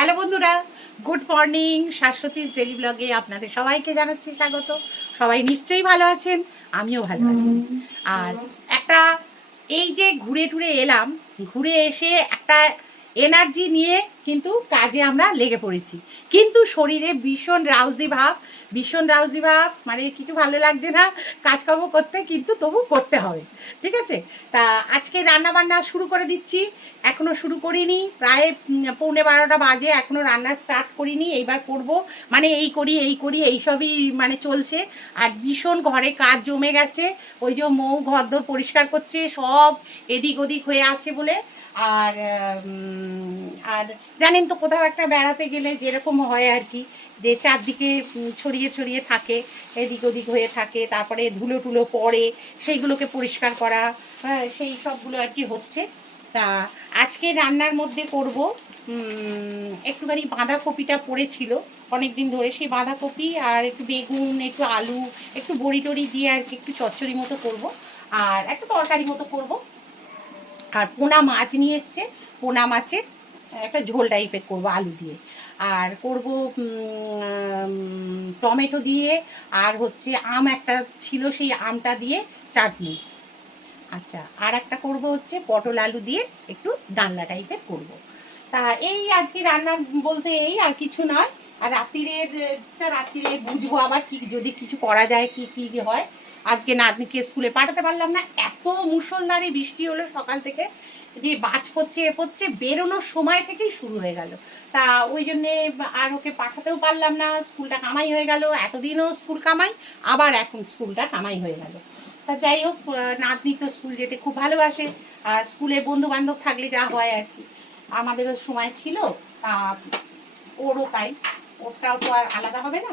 Hello বন্ধুরা, good morning. শাশ্বতীস daily ব্লগে আপনাদের সবাইকে জানাচ্ছি স্বাগত। সবাই নিশ্চয়ই ভালো আছেন, আমিও ভালো আছি। আর একটা এই যে ঘুরে টুরে এলাম, ঘুরে এসে একটা এনার্জি নিয়ে কিন্তু কাজে আমরা লেগে পড়েছি। কিন্তু শরীরে ভীষণ রাউজি ভাব, মানে কিছু ভালো লাগছে না কাজকর্ম করতে, কিন্তু তবু করতে হবে। ঠিক আছে? তা আজকে রান্না বান্না শুরু করে দিচ্ছি। এখনও শুরু করিনি, প্রায় 11:45 বাজে, এখনও রান্না স্টার্ট করিনি। এইবার করব, মানে এই করি এইসবই মানে চলছে। আর ভীষণ ঘরে কাজ জমে গেছে, ওই যে মৌ ঘরদোর পরিষ্কার করছে, সব এদিক ওদিক হয়ে আছে বলে। আর আর জানেন তো, কোথাও একটা বেড়াতে গেলে যেরকম হয় আর কি, যে চারদিকে ছড়িয়ে ছড়িয়ে থাকে, এদিক ওদিক হয়ে থাকে, তারপরে ধুলো টুলো পড়ে, সেইগুলোকে পরিষ্কার করা, হ্যাঁ সেই সবগুলো আর কি হচ্ছে। তা আজকে রান্নার মধ্যে করব একটুখানি বাঁধাকপিটা পড়েছিল অনেক দিন ধরে, সেই বাঁধাকপি আর একটু বেগুন, একটু আলু, একটু বড়ি টড়ি দিয়ে আর কি একটু চচ্চড়ি মতো করব, আর একটা তরকারি মতো করব। আর পোনা মাছ নিয়ে এসছে, পোনা মাছের একটা ঝোল টাইপের করব আলু দিয়ে। আর করব টমেটো দিয়ে, আর হচ্ছে আম একটা ছিল সেই আমটা দিয়ে চাটনি। আচ্ছা, আর একটা করব হচ্ছে পটল আলু দিয়ে একটু ডালনা টাইপের করব। তা এই আজকে রান্না বলতে এই, আর কিছু নয়। আর রাত্রিরে বুঝবো আবার কি, যদি কিছু করা যায়, কি কি হয়। আজকে নাতনিকে স্কুলে পাঠাতে পারলাম না, এত মুষলধারে বৃষ্টি হলো সকাল থেকে, যে বাজ পড়ছে এ পড়ছে, বেরোনোর সময় থেকেই শুরু হয়ে গেল। তা ওই জন্যে আর ওকে পাঠাতেও পারলাম না, স্কুলটা কামাই হয়ে গেল। এতদিনও স্কুল কামাই, আবার এখন স্কুলটা কামাই হয়ে গেল। তা যাই হোক, নাতনি তো স্কুল যেতে খুব ভালোবাসে, আর স্কুলে বন্ধু বান্ধব থাকলে যা হয় আর কি, আমাদেরও সময় ছিল, তা ওরও তাই, ওরটাও তো আর আলাদা হবে না।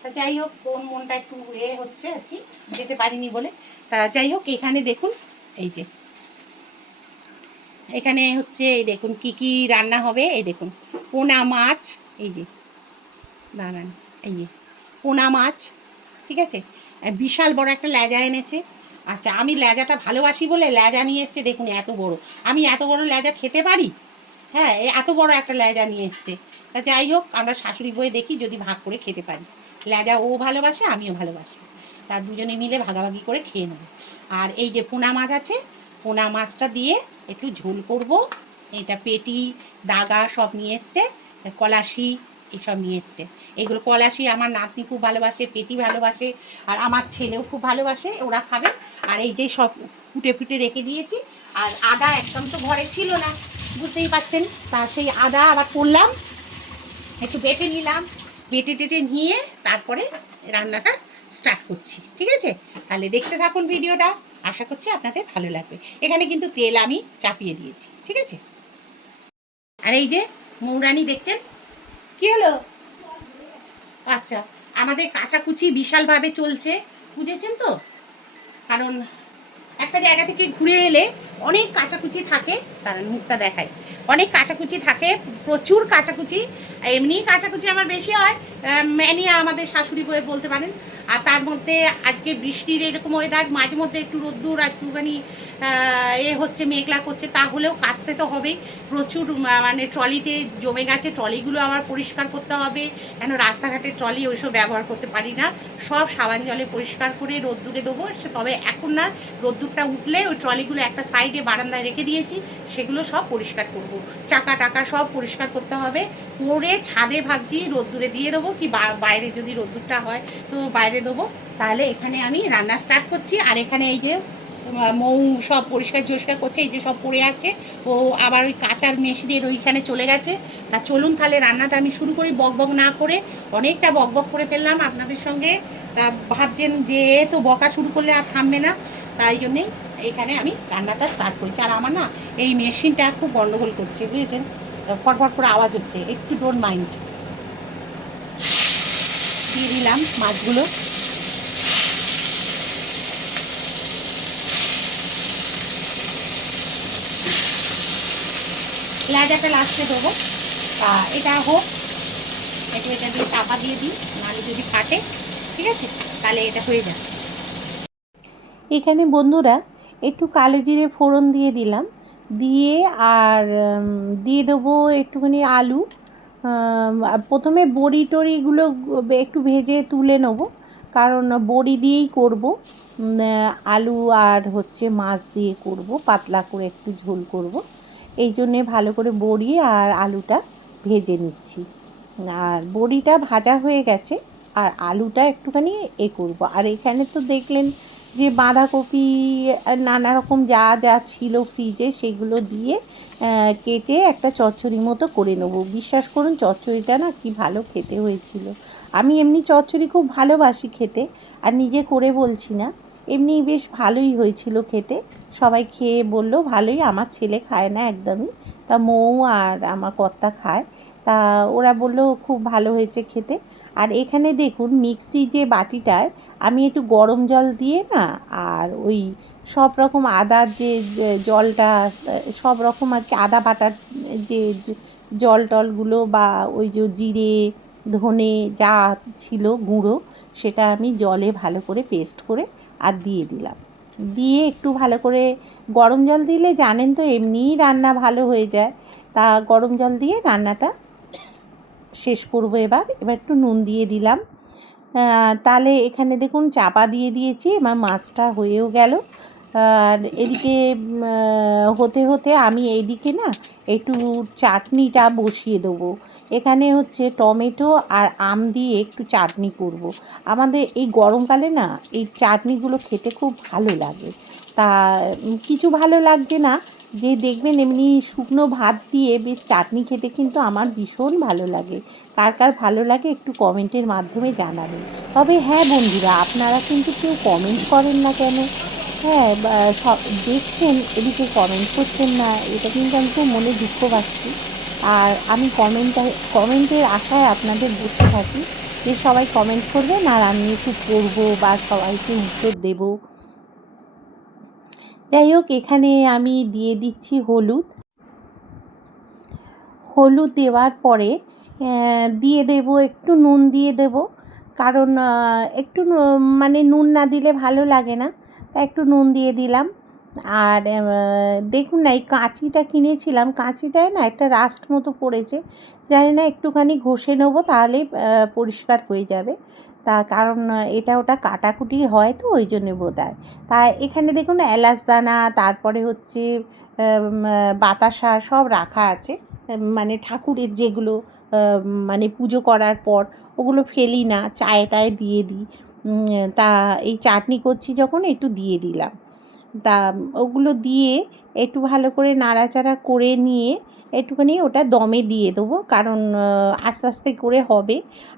তা যাই হোক, কোন মনটা একটু হচ্ছে আর কি, যেতে পারিনি বলে। তা যাই হোক, এখানে দেখুন, এই যে এখানে হচ্ছে, এই দেখুন কি কি রান্না হবে। এই দেখুন পোনা মাছ, এই যে দাঁড়ান, এই যে পোনা মাছ, ঠিক আছে। বিশাল বড় একটা লেজা এনেছে। আচ্ছা, আমি লেজাটা ভালোবাসি বলে লেজা নিয়ে এসছে, দেখুন এত বড়। আমি এত বড় লেজা খেতে পারি? হ্যাঁ, এত বড় একটা লেজা নিয়ে এসছে। তা যাই হোক, আমরা শাশুড়ি বয়ে দেখি যদি ভাগ করে খেতে পারি। লেজা ও ভালোবাসে, আমিও ভালোবাসি, তা দুজনে মিলে ভাগাভাগি করে খেয়ে নেব। আর এই যে পোনা মাছ আছে, পোনা মাছটা দিয়ে একটু ঝোল করব। এটা পেটি, দাগা সব নিয়ে এসছে, কলাশি এসব নিয়ে এসছে। এগুলো কলাশি আমার নাতনি খুব ভালোবাসে, পেটি ভালোবাসে, আর আমার ছেলেও খুব ভালোবাসে, ওরা খাবে। আর এই যে সব ফুটে ফুটে রেখে দিয়েছি। আর আদা একদম তো ঘরে ছিল না, বুঝতেই পারছেন। তা সেই আদা আবার করলাম, একটু বেটে নিলাম, বেটে টেটে নিয়ে তারপরে রান্নাটা স্টার্ট করছি। ঠিক আছে, তাহলে দেখতে থাকুন ভিডিওটা, আশা করছি আপনাদের ভালো লাগবে। এখানে কিন্তু তেল আমি চাপিয়ে দিয়েছি, ঠিক আছে। আর এই যে মৌরানি দেখছেন, কি হলো? আচ্ছা, আমাদের কাচাকুচি বিশালভাবে চলছে, বুঝেছেন তো। কারণ একটা জায়গা থেকে ঘুরে এলে অনেক কাচাকুচি থাকে, তার মুখটা দেখায়, অনেক কাচাকুচি থাকে, প্রচুর কাচাকুচি। এমনি কাচাকুচি আমার বেশি হয়, ম্যানিয়া আমাদের শাশুড়ি বয়ে বলতে পারেন। আর তার মধ্যে আজকে বৃষ্টির এরকম ওয়েদার, মাঝে মধ্যে একটু রোদ্দুর, একটুখানি হচ্ছে মেঘলা করছে, তাহলেও কাচতে তো হবেই। প্রচুর মানে ট্রলিতে জমে গেছে, ট্রলিগুলো আবার পরিষ্কার করতে হবে, কেন রাস্তাঘাটের ট্রলি ওইসব ব্যবহার করতে পারি না। সব সাবান জলে পরিষ্কার করে রোদ্দুরে দেবো। তবে এখন না, রোদ্দুরটা উঠলে ওই ট্রলিগুলো একটা সাইডে বারান্দায় রেখে দিয়েছি, সেগুলো সব পরিষ্কার করব। চাকা টাকা সব পরিষ্কার করতে হবে, করে ছাদে ভাবছি রোদ্দুরে দিয়ে দেবো, কি বাইরে যদি রোদ্দুরটা হয় তো বাইরে দেবো। তাহলে এখানে আমি রান্না স্টার্ট করছি। আর এখানে এই যে মৌ সব পরিষ্কার টরিষ্কার করছে, এই যে সব পড়ে আছে, ও আবার ওই কাঁচার মেশিনের ওইখানে চলে গেছে। তা চলুন তাহলে রান্নাটা আমি শুরু করি, বক বক না করে। অনেকটা বক বক করে ফেললাম আপনাদের সঙ্গে, তা ভাবছেন যে তো বকা শুরু করলে আর থামবে না, তাই জন্যেই এখানে আমি রান্নাটা স্টার্ট করেছি। আর আমার না এই মেশিনটা খুব গন্ডগোল করছে, বুঝেছেন, ফটফট করে আওয়াজ হচ্ছে, একটু ডোন্ট মাইন্ড। দিয়ে দিলাম মাছগুলো, লেজাটা লাস্টে দেবো। এটা হোক, একটু এটা দিয়ে চাপা দিয়ে দিই, নাহলে যদি কাটে, ঠিক আছে, তাহলে এটা হয়ে যাবে। এখানে বন্ধুরা একটু কালো জিরে ফোড়ন দিয়ে দিলাম, দিয়ে আর দিয়ে দেবো একটুখানি আলু, প্রথমে বড়ি টড়িগুলো একটু ভেজে তুলে নেবো, কারণ বড়ি দিয়েই করব। আলু আর হচ্ছে মাছ দিয়ে করব, পাতলা করে একটু ঝোল করব। এই জন্যে ভালো করে বড়ি আর আলুটা ভেজে নিচ্ছি। আর বড়িটা ভাজা হয়ে গেছে, আর আলুটা একটুখানি করব। আর এখানে তো দেখলেন যে বাঁধাকপি নানা রকম যা যা ছিল ফ্রিজে সেগুলো দিয়ে কেটে একটা চচ্চড়ি মতো করে নেব। বিশ্বাস করুন চচ্চড়িটা না কি ভালো খেতে হয়েছিল। আমি এমনি চচ্চড়ি খুব ভালোবাসি খেতে, আর নিজে করে বলছি না, এমনি বেশ ভালোই হয়েছিল খেতে। সবাই খেয়ে বলল ভালোই, আমার ছেলে খায় না একদমই, তা মৌ আর আমার কর্তা খায়, তা ওরা বলল খুব ভালো হয়েছে খেতে। আর এখানে দেখুন মিক্সি যে বাটিটায় আমি একটু গরম জল দিয়ে না, আর ওই সব রকম আদার যে জলটা, সব রকম আর কি আদা বাটার যে জল টলগুলো বা ওই যে জিরে ধনে যা ছিল গুঁড়ো, সেটা আমি জলে ভালো করে পেস্ট করে আর দিয়ে দিলাম। দিয়ে একটু ভালো করে গরম জল দিলে জানেন তো এমনিই রান্না ভালো হয়ে যায়, তা গরম জল দিয়ে রান্নাটা শেষ করব। এবার একটু নুন দিয়ে দিলাম। তাহলে এখানে দেখুন চাপা দিয়ে দিয়েছি, আমার মাছটা হয়েও গেল। আর এদিকে হতে হতে আমি এইদিকে না একটু চাটনিটা বসিয়ে দেবো। এখানে হচ্ছে টমেটো আর আম দিয়ে একটু চাটনি করব। আমাদের এই গরমকালে না এই চাটনিগুলো খেতে খুব ভালো লাগে। তা কিছু ভালো লাগছে না যে দেখবেন এমনি শুকনো ভাত দিয়ে বেশ চাটনি খেতে কিন্তু আমার ভীষণ ভালো লাগে। কার কার ভালো লাগে একটু কমেন্টের মাধ্যমে জানাবেন। তবে হ্যাঁ বন্ধুরা, আপনারা কিন্তু কেউ কমেন্ট করেন না কেন? হ্যাঁ, সব দেখছেন এদিকে কমেন্ট করছেন না, এটা কিন্তু আমি খুব মনে দুঃখ পাচ্ছি। আর আমি কমেন্টের আশায় আপনাদের বসে থাকি যে সবাই কমেন্ট করবেন আর আমি একটু পড়বো বা সবাইকে উত্তর দেব। যাই হোক, এখানে আমি দিয়ে দিচ্ছি হলুদ। হলুদ দেওয়ার পরে দিয়ে দেবো একটু নুন দিয়ে দেবো, কারণ একটু মানে নুন না দিলে ভালো লাগে না, তা একটু নুন দিয়ে দিলাম। আর দেখুন না এই কাঁচিটা কিনেছিলাম, কাঁচিটায় না একটা রাস্ট মতো পড়েছে, জানি না একটুখানি ঘষে নেবো তাহলেই পরিষ্কার হয়ে যাবে। তা কারণ এটা ওটা কাটাকুটি হয় তো ওই জন্যে বোধহয়। তা এখানে দেখুন এলাচ দানা, তারপরে হচ্ছে বাতাসা সব রাখা আছে, মানে ঠাকুরের যেগুলো মানে পুজো করার পর ওগুলো ফেলি না, চায়ে টায়ে দিয়ে দিই। তা এই চাটনি করছি যখন একটু দিয়ে দিলাম। তা ওগুলো দিয়ে একটু ভালো করে নাড়াচাড়া করে নিয়ে একটুখানি ওটা দমে দিয়ে দেবো, কারণ আস্তে আস্তে করে হবে।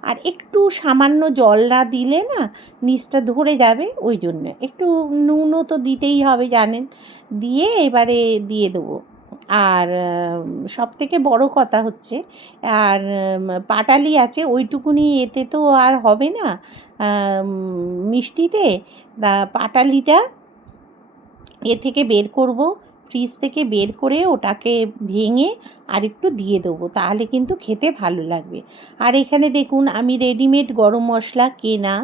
আর একটু সামান্য জল না দিলে না নিচটা ধরে যাবে, ওই জন্যে একটু নুনও তো দিতেই হবে জানেন। দিয়ে এবারে দিয়ে দেবো। আর সবথেকে বড় কথা হচ্ছে, আর পাটালি আছে ওইটুকুনি, এতে তো আর হবে না মিষ্টিতে। পাটালিটা থেকে বের করব, ফ্রিজ থেকে বের করে ওটাকে ভেঙে আর একটু দিয়ে দেবো, তাহলে কিন্তু খেতে ভালো লাগবে। আর এখানে দেখুন আমি রেডিমেড গরম মশলা কেনা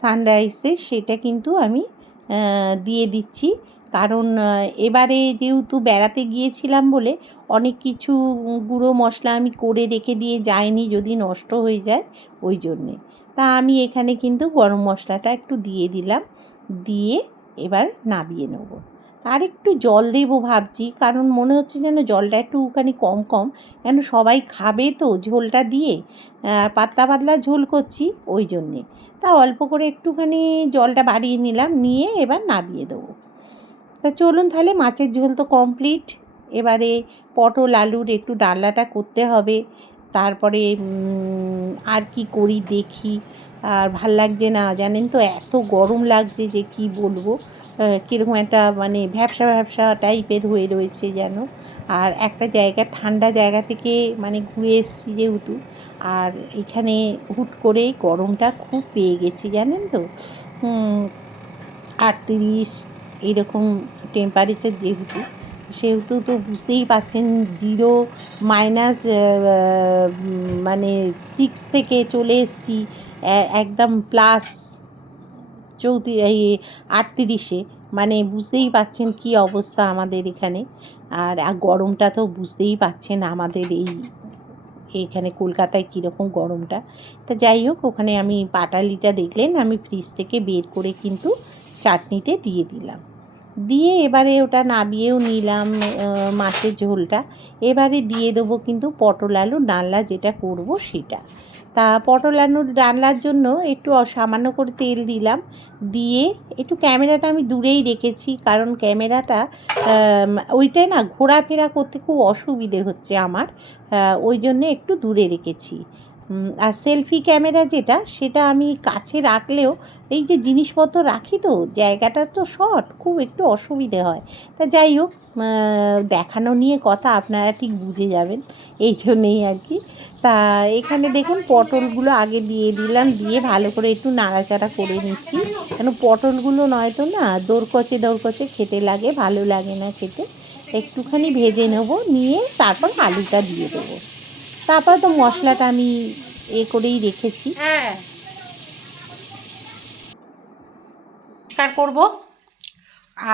সানরাইসে, সেটা কিন্তু আমি দিয়ে দিচ্ছি। কারণ এবারে যেহেতু বেড়াতে গিয়েছিলাম বলে অনেক কিছু গুঁড়ো মশলা আমি করে রেখে দিয়ে যাইনি, যদি নষ্ট হয়ে যায় ওই জন্যে। তা আমি এখানে কিন্তু গরম মশলাটা একটু দিয়ে দিলাম, দিয়ে এবার নামিয়ে নেব। আর একটু জল দেবো ভাবছি, কারণ মনে হচ্ছে যেন জলটা একটুখানি কম কম, কেন সবাই খাবে তো ঝোলটা দিয়ে, পাতলা পাতলা ঝোল করছি ওই জন্যে। তা অল্প করে একটুখানি জলটা বাড়িয়ে নিলাম, নিয়ে এবার নামিয়ে দেবো। তা চলুন তাহলে, মাছের ঝোল তো কমপ্লিট। এবারে পটল আলুর একটু ডালনাটা করতে হবে, তারপরে আর কি করি দেখি। আর ভাল লাগছে না জানেন তো, এত গরম লাগছে যে কি বলবো, কীরকম একটা মানে ভ্যাপসা ভ্যাপসা টাইপের হয়ে রয়েছে যেন। আর একটা জায়গা ঠান্ডা জায়গা থেকে মানে ঘুরে এসেছি যেহেতু, আর এখানে হুট করেই গরমটা খুব পেয়ে গেছি জানেন তো। 38 এইরকম টেম্পারেচার যেহেতু, সেহেতু তো বুঝতেই পারছেন, জিরো মাইনাস মানে 6 থেকে চলে এসেছি একদম প্লাস 38, মানে বুঝতেই পারছেন কী অবস্থা আমাদের এখানে। আর গরমটা তো বুঝতেই পারছেন আমাদের এখানে কলকাতায় কীরকম গরমটা। তা যাই হোক, ওখানে আমি পাটালিটা দেখলেন আমি ফ্রিজ থেকে বের করে কিন্তু চাটনিতে দিয়ে দিলাম। দিয়ে এবারে ওটা নামিয়েও নিলাম মাছের ঝোলটা। এবারে দিয়ে দেবো কিন্তু পটল আলু ডালনা, যেটা করব সেটা। তা পটল আলুর ডালনার জন্য একটু সামান্য করে তেল দিলাম, দিয়ে একটু ক্যামেরাটা আমি দূরেই রেখেছি, কারণ ক্যামেরাটা ওইটাই না ঘোরাফেরা করতে খুব অসুবিধে হচ্ছে আমার, ওই জন্যে একটু দূরে রেখেছি। আর সেলফি ক্যামেরা যেটা, সেটা আমি কাছে রাখলেও এই যে জিনিসপত্র রাখি তো জায়গাটা তো শর্ট, খুব একটু অসুবিধে হয়। তা যাই হোক, দেখানো নিয়ে কথা, আপনারা ঠিক বুঝে যাবেন, এই জন্যেই আর কি। তা এখানে দেখুন পটলগুলো আগে দিয়ে দিলাম, দিয়ে ভালো করে একটু নাড়াচাড়া করে নিচ্ছি, কেন পটলগুলো নয়তো না দোরকচে দোরকচে খেতে লাগে, ভালো লাগে না খেতে। একটুখানি ভেজে নেব, নিয়ে তারপর আলুটা দিয়ে দেবো। তারপরে তো মশলাটা আমি করেই রেখেছি। হ্যাঁ, পরিষ্কার করব।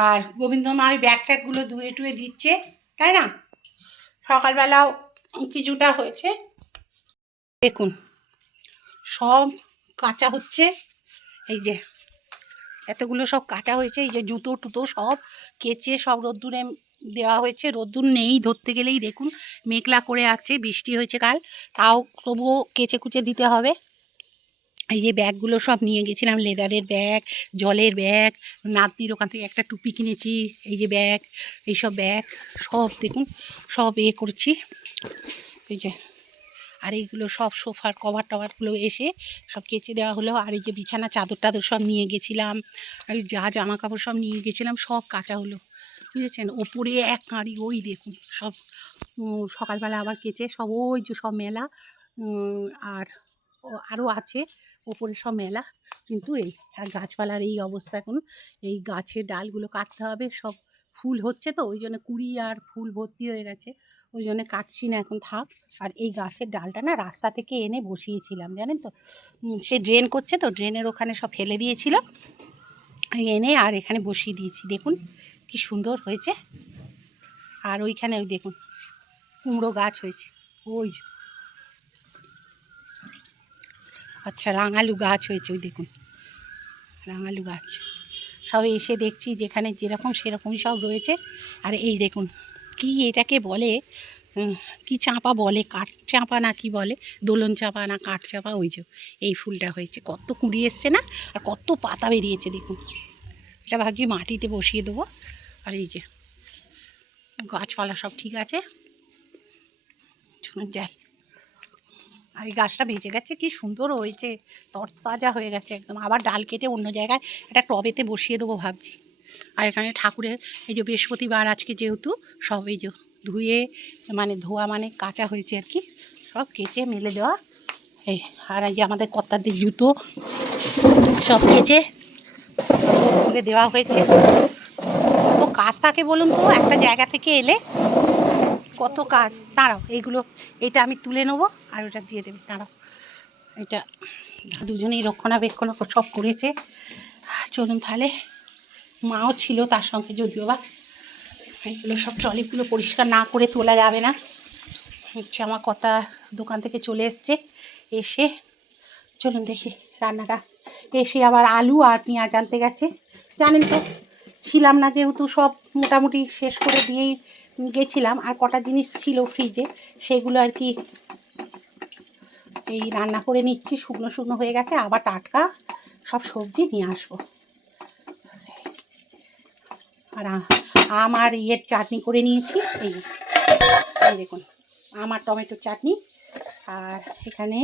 আর গোবিন্দ মা ওই ব্যাগ ট্যাগগুলো ধুয়ে টুয়ে দিচ্ছে, তাই না? সকালবেলাও কিছুটা হয়েছে, দেখুন সব কাঁচা হচ্ছে। এই যে এতগুলো সব কাঁচা হয়েছে, এই যে জুতো টুতো সব কেচে সব রোদ্দুরে দেওয়া হয়েছে। রোদ্দুর নেই ধরতে গেলেই, দেখুন মেঘলা করে আছে, বৃষ্টি হয়েছে কাল, তাও তবুও কেচে কুচে দিতে হবে। এই যে ব্যাগগুলো সব নিয়ে গেছিলাম, লেদারের ব্যাগ, জলের ব্যাগ, নাতনির ওখান থেকে একটা টুপি কিনেছি, এই যে ব্যাগ, এইসব ব্যাগ সব দেখুন সব করছি। এই যে আর এইগুলো সব সোফার কভার টভারগুলো এসে সব কেচে দেওয়া হলো। আর এই যে বিছানা চাদর টাদর সব নিয়ে গেছিলাম, আর যা জামা কাপড় সব নিয়ে গেছিলাম সব কাচা হলো, বুঝেছেন? ওপরে এক কাঁড়ি ওই দেখুন সব সকালবেলা আবার কেচে সব ওই যে সব মেলা, আর আরও আছে ওপরে সব মেলা। কিন্তু এই আর গাছপালার এই অবস্থা, এখন এই গাছের ডালগুলো কাটতে হবে, সব ফুল হচ্ছে তো ওই জন্য কুড়ি আর ফুল ভর্তি হয়ে গেছে, ওই জন্য কাটছি না, এখন থাক। আর এই গাছের ডালটা না রাস্তা থেকে এনে বসিয়েছিলাম, জানেন তো, সে ড্রেন করছে তো ড্রেনের ওখানে সব ফেলে দিয়েছিল, এনে আর এখানে বসিয়ে দিয়েছি, দেখুন কি সুন্দর হয়েছে। আর ওইখানে ওই দেখুন কুমড়ো গাছ হয়েছে, ওই যে আচ্ছা রাঙালু গাছ হয়েছে, ওই দেখুন রাঙালু গাছ সব এসে দেখছি, যেখানে যেরকম সেরকমই সব রয়েছে। আর এই দেখুন কি এটাকে বলে, কি চাঁপা বলে, কাঠ চাঁপা না কি বলে, দোলন চাঁপা না কাঠ চাঁপা, ওই যে এই ফুলটা হয়েছে, কত কুড়ি এসছে না, আর কত পাতা বেরিয়েছে দেখুন। এটা ভাবছি মাটিতে বসিয়ে দেবো। আর এই যে গাছপালা সব ঠিক আছে, শুনুন যাই। আর এই গাছটা বেঁচে গেছে, কি সুন্দর হয়েছে, তরতাজা হয়ে গেছে একদম। আবার ডাল কেটে অন্য জায়গায় একটা টবেতে বসিয়ে দেবো ভাবছি। আর এখানে ঠাকুরের এই যে বৃহস্পতিবার আজকে, যেহেতু সব এই যে ধুয়ে, মানে ধোয়া মানে কাঁচা হয়েছে আর কি, সব কেচে মেলে দেওয়া। এই আর এই যে আমাদের কর্তাদের জুতো সব কেচে তুলে দেওয়া হয়েছে। কত কাজ থাকে বলুন তো একটা জায়গা থেকে এলে, কত কাজ। দাঁড়াও, এইগুলো এটা আমি তুলে নেবো, আর ওটা দিয়ে দেবে, দাঁড়াও। এটা দুজনেই রক্ষণাবেক্ষণ সব করেছে। চলুন তাহলে, মাও ছিল তার সঙ্গে, যদিও বা এগুলো সব ট্রলিগুলো পরিষ্কার না করে তোলা যাবে না। হচ্ছে আমার কথা দোকান থেকে চলে এসছে, এসে চলুন দেখি রান্নাটা। এসে আবার আলু আর পেঁয়াজ আনতে গেছে, জানেন তো ছিলাম না, যেহেতু সব মোটামুটি শেষ করে দিয়েই গেছিলাম। আর কটা জিনিস ছিল ফ্রিজে, সেগুলো আর কি এই রান্না করে নিচ্ছি, শুকনো শুকনো হয়ে গেছে, আবার টাটকা সব সবজি নিয়ে আসবো। আর আমার ইয়ের চাটনি করে নিয়েছি, এই দেখুন আমার টমেটোর চাটনি। আর এখানে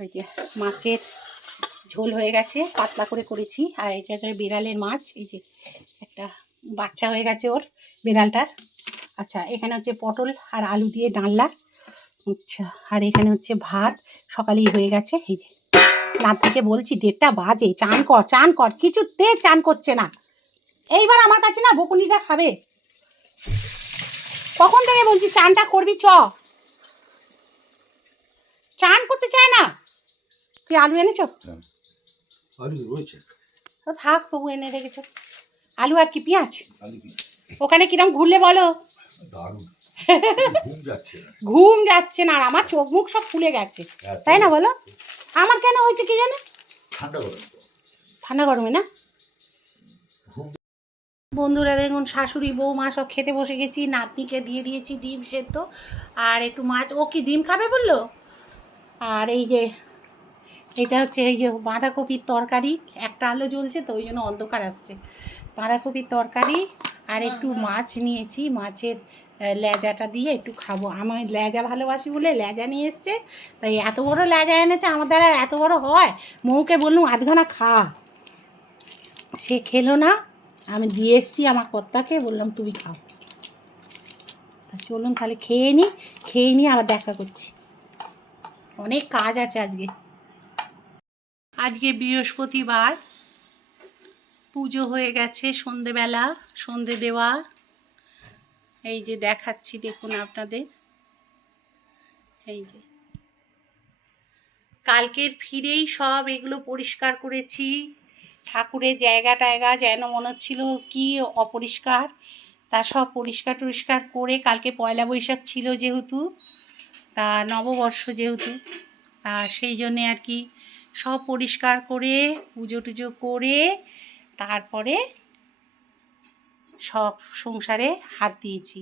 ওই যে মাছের ঝোল হয়ে গেছে, পাতলা করে করেছি। আর এটা বিড়ালের মাছ, এই যে একটা বাচ্চা হয়ে গেছে ওর, বিড়ালটার। আচ্ছা এখানে হচ্ছে পটল আর আলু দিয়ে ডালনা। আচ্ছা আর এখানে হচ্ছে ভাত সকালেই হয়ে গেছে। এই যে নাতিকে বলছি 1:30 বাজে, চান কর চান কর, কিছুতে চান করছে না। এইবার আমার কাছে না বকুনিটা খাবে, কখন থেকে বলছি চানটা করবি, চান করতে চায় না। তুই আলু এনেছো? আলু রয়েছে তো থাক, তবু এনে রেখেছো। আলু আর কি পেঁয়াজ? ওখানে কিরম ঘুরলে বলো? ঘুম যাচ্ছে না। ঘুম যাচ্ছে না, আর আমার চোখ মুখ সব ফুলে গেছে, তাই না বলো? আমার কেন হয়েছে কি জানে, ঠান্ডা গরম তো। ঠান্ডা গরমে না। ঘুম বন্ধুরা দেখুন, শাশুড়ি বৌমা সব খেতে বসে গেছি, নাতনিকে দিয়ে দিয়েছি ডিম সেদ্ধ আর একটু মাছ। ও কি ডিম খাবে বললো। আর এই যে এটা হচ্ছে এই যে বাঁধাকপির তরকারি, একটা আলো জ্বলছে তো ওই জন্য অন্ধকার আসছে। বাঁধাকপির তরকারি আর একটু মাছ নিয়েছি, মাছের লেজাটা দিয়ে একটু খাবো। আমি লেজা ভালোবাসি বলে লেজা নিয়ে এসছে, তাই এত বড় লেজা এনেছে, আমার দ্বারা এত বড় হয়। মৌকে বললুম আধখানা খা, সে খেলো না। আমি দিয়ে এসছি আমার কর্তাকে, বললাম তুমি খাও। তা চলুন তাহলে খেয়ে নিই আবার দেখা করছি, অনেক কাজ আছে আজকে। আজকে বৃহস্পতিবার, পুজো হয়ে গেছে, সন্ধেবেলা সন্ধে দেওয়া। এই যে দেখাচ্ছি দেখুন আপনাদের, এই যে কালকের ফিরেই সব এগুলো পরিষ্কার করেছি। ঠাকুরের জায়গা টায়গা যেন মনে হচ্ছিল কি অপরিষ্কার, তা সব পরিষ্কার টরিষ্কার করে, কালকে পয়লা বৈশাখ ছিল যেহেতু, তা নববর্ষ যেহেতু, সেই জন্যে আর কি সব পরিষ্কার করে পুজো টুজো করে তারপরে সব সংসারে হাত দিয়েছি।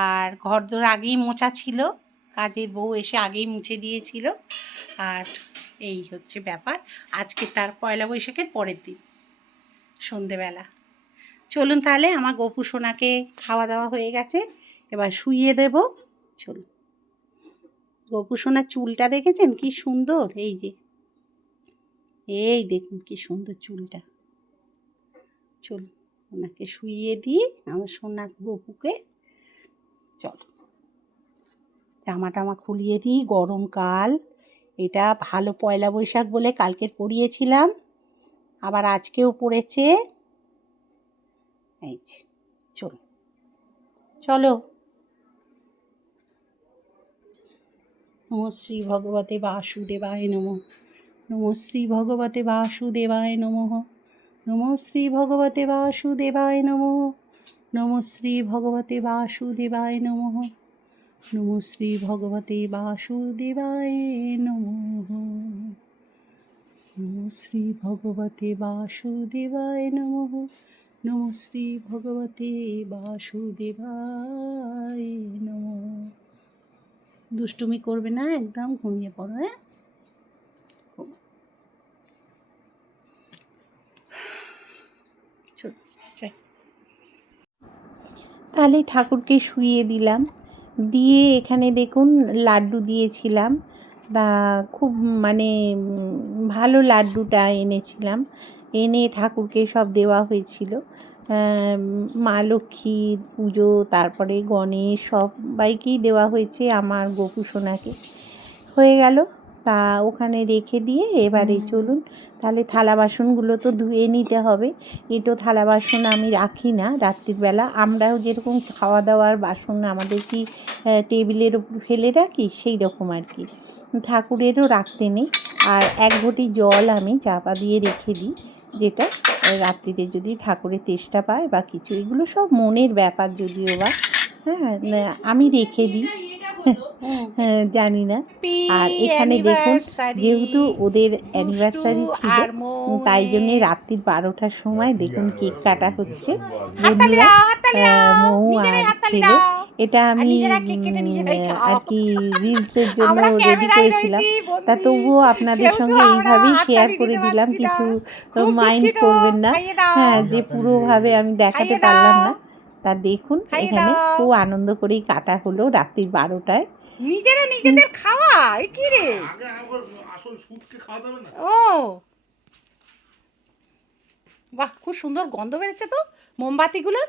আর ঘরদোর আগেই মোছা ছিল, কাজের বউ এসে আগেই মুছে দিয়েছিল। আর এই হচ্ছে ব্যাপার, আজকে তার পয়লা বৈশাখের পরের দিন সন্ধেবেলা। চলুন তাহলে, আমার গপু সোনাকে খাওয়া দাওয়া হয়ে গেছে, এবার শুইয়ে দেব। চলুন, গপু সোনার চুলটা দেখেছেন কি সুন্দর, এই যে এই দেখুন কি সুন্দর চুলটা। চলুন ওনাকে শুইয়ে দিই, আমার সোনা গপুকে। চলো জামা টামা খুলিয়ে দিই, গরমকাল, এটা ভালো পয়লা বৈশাখ বলে কালকের পরিয়েছিলাম, আবার আজকেও পড়েছে। এই যে চলো চলো। নমঃ শ্রী ভগবতে বাসুদেবায় নমঃ। নমঃ শ্রী ভগবতে বাসুদেবায় নমঃ। নমঃ শ্রী ভগবতে বাসুদেবায় নমঃ। নমঃ শ্রী ভগবতে বাসুদেবায় নমঃ। নমঃ শ্রী ভগবতে বাসুদেবায় নমঃ। নমঃ শ্রী ভগবতে বাসুদেবায় নমঃ। নমঃ শ্রী ভগবতে বাসুদেবায় নমঃ। দুষ্টুমি করবে না, একদম ঘুমিয়ে পড়ো। হ্যাঁ, তাহলে ঠাকুরকে শুইয়ে দিলাম, দিয়ে এখানে দেখুন লাড্ডু দিয়েছিলাম, তা খুব মানে ভালো লাড্ডুটা এনেছিলাম, এনে ঠাকুরকে সব দেওয়া হয়েছিল। মা লক্ষ্মীর পুজো, তারপরে গণেশ, সবাইকেই দেওয়া হয়েছে, আমার গপু সোনাকে হয়ে গেল। তা ওখানে রেখে দিয়ে এবারে চলুন তাহলে থালা বাসনগুলো তো ধুয়ে নিতে হবে। এটো থালা বাসন আমি রাখি না রাত্রিবেলা, আমরাও যেরকম খাওয়া দাওয়ার বাসন আমাদের কি টেবিলের উপর ফেলে রাখি, সেই রকম আর কি ঠাকুরেরও রাখতে নেই। আর এক ঘটি জল আমি চাপা দিয়ে রেখে দিই, যেটা রাত্রিতে যদি ঠাকুরের তেষ্টা পায় বা কিছু, এগুলো সব মনের ব্যাপার যদিও বা, হ্যাঁ আমি রেখে দিই। জানি না। আর এখানে দেখুন, যেহেতু ওদের অ্যানিভার্সারি ছিল, তাই জন্যে রাত্রির 12টার সময় দেখুন কেক কাটা হচ্ছে বন্ধুরা, মৌ আর ছেলে। এটা আমি আর কি রিলসের জন্য রেডি করেছিলাম, তা তবুও আপনাদের সঙ্গে এইভাবেই শেয়ার করে দিলাম, কিছু মাইন্ড করবেন না। হ্যাঁ, যে পুরোভাবে আমি দেখাতে পারলাম না, তা দেখুন এখানে খুব আনন্দ করেই কাটা হলো রাত্রি 12টায়। নিজেদের খাওয়া কি রে, আসল সুটকে খাওয়া যাবে না। ও বাহ, খুব সুন্দর গন্ধ বেরোচ্ছে তো মোমবাতিগুলোর।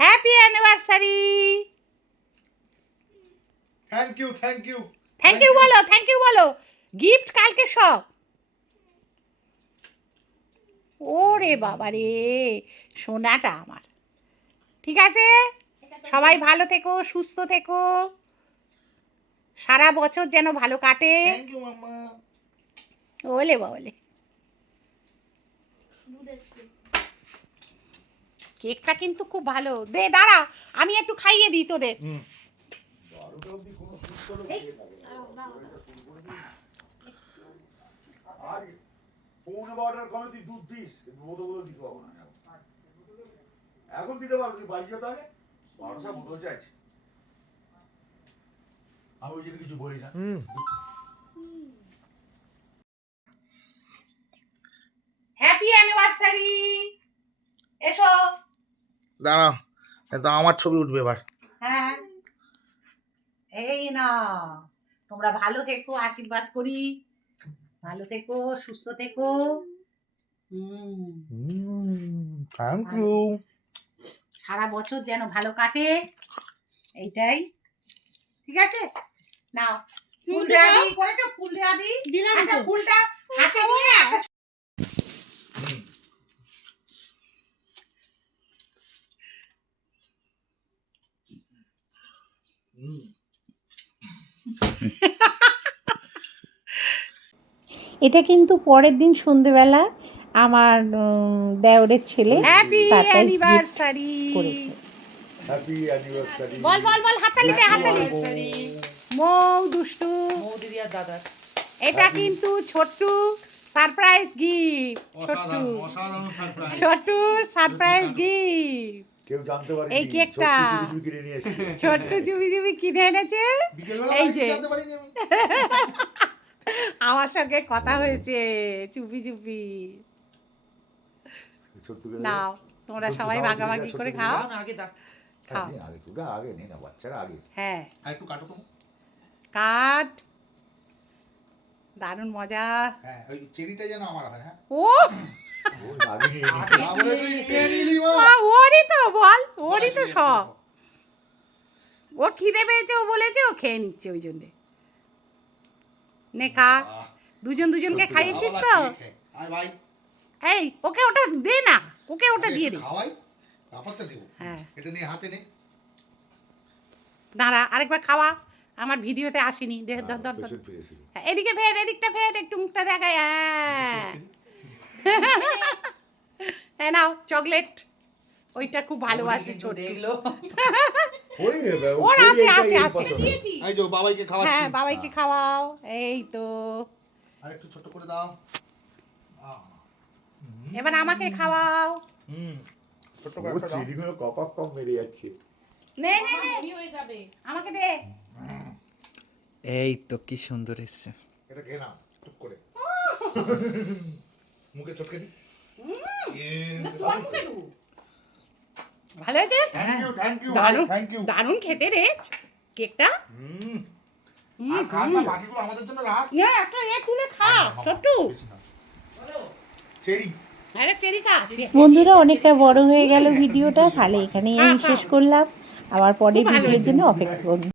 Happy anniversary. Thank you thank you thank you বলো, থ্যাংক ইউ বলো। গিফট কালকে সব। ওরে বাবা রে, সোনাটা আমার। ঠিক আছে, সবাই ভালো থেকো, সুস্থ থেকো, সারা বছর যেন ভালো কাটে। থ্যাংক ইউ মাম্মা। ওলে বাবলে, কেকটা কিন্তু খুব ভালো। দে দাঁড়া, আমি একটু খাইয়ে দিই তোদের। আর 11:15 কমে তুই দুধ দিস বোতল দিতে পারবো না এখন দিতে পারবো তুই বাড়ি যেতে হবে 12টা বোতল চাইছি আমি ওই জন্য কিছু বলি না হ্যাপি অ্যানিভার্সারি এসো দাঁড়া এটা আমার ছবি উঠবে এবার হ্যাঁ এই না তোমরা ভালো থেকো আশীর্বাদ করি ভালো থেকো সুস্থ থেকো থ্যাংক ইউ সারা বছর যেন ভালো কাটে এইটাই ঠিক আছে নাও ফুল দেয়া দি করেছো ফুল দেয়া দি দিলাম আচ্ছা তো। ফুলটা হাতে নিয়ে একটা এটা কিন্তু পরের দিন সন্ধেবেলা আমার দেওরের ছেলে হ্যাপি surprise gift অ্যানিভার্সারি করেছে। হ্যাপি অ্যানিভার্সারি বল বল বল হাততালিতে হাততালি মৌ দুষ্টু মৌদিদি আর দাদার এটা কিন্তু ছোট্টু সারপ্রাইজ গিফট ছোট্টু অসাধারণ সারপ্রাইজ ছোট্টু সারপ্রাইজ গিফট কেউ জানতে পারেনি এই কেকটা। সত্যি কিছু কিনে নিয়ে এসেছে ছোট্টু চুবি চুবি কিনে এনেছে বিকেলবেলা এই যে। জানতে পারিনি আমি আমার সঙ্গে কথা হয়েছে চুপি চুপি ছোট্টুকে নাও তোমরা ছোট্টু সবাই খাও, ভাগাভাগি ছোট্টু করে খাও। খাও না আগে দাও খাও আগে তোরা আগে নে না বাচ্চারা আগে হ্যাঁ আর একটু কাটো তো কাট দারুণ মজা হ্যাঁ ওই চেরিটা যেন আমার হয় হ্যাঁ ও ওই আগে নিয়ে নি না বলে তুই নিয়ে নিলি মা ওরই তো বল ওরই তো সব ও খিদে পেয়েছে ও বলেছে ও খেয়ে নিচ্ছে ওই জন্যে নে খা দুজন দুজনকে খাইয়েছিস তো আয় ভাই এই ওকে ওটা দে না ওকে ওটা দিয়ে দে খাওয়াই তারপরটা দেবো হ্যাঁ এটা নিয়ে হাতে নে দাঁড়া আরেকবার খাওয়া আমার ভিডিওতে আসেনি দে ধর ধর ধর হ্যাঁ, এদিকে ফের এদিকটা ফের একটু মুখটা দেখায় হ্যাঁ হ্যাঁ নাও চকলেট ওইটা খুব ভালোবাসি ছোট দেখলো ওই রে ওর আছে আছে আছে এই যে বাবাইকে খাওয়াচ্ছি হ্যাঁ বাবাইকে খাওয়াও এই তো আর একটু ছোট করে দাও এবার আমাকে খাওয়াও ছোট করে একটা দাও চিনিগুলো কপাক কম মেরে যাচ্ছে নে নে নে আমাকে দে এই তো কি সুন্দর এসছে এটা খেয়ে নাও টুক করে মুখে চটকে দি ভালো হয়েছে থ্যাংক ইউ দারুণ থ্যাংক ইউ দারুণ খেতে রে কেকটা আর খা না বাকিগুলো আমাদের জন্য রাখ ইয়া একটা তুলে খা ছোট্টু চেরি আরে চেরি খা বন্ধুরা অনেকটা বড় হয়ে গেল ভিডিওটা, তাহলে এখানেই আমি শেষ করলাম। আবার পরের ভিডিওর জন্য অপেক্ষা করুন।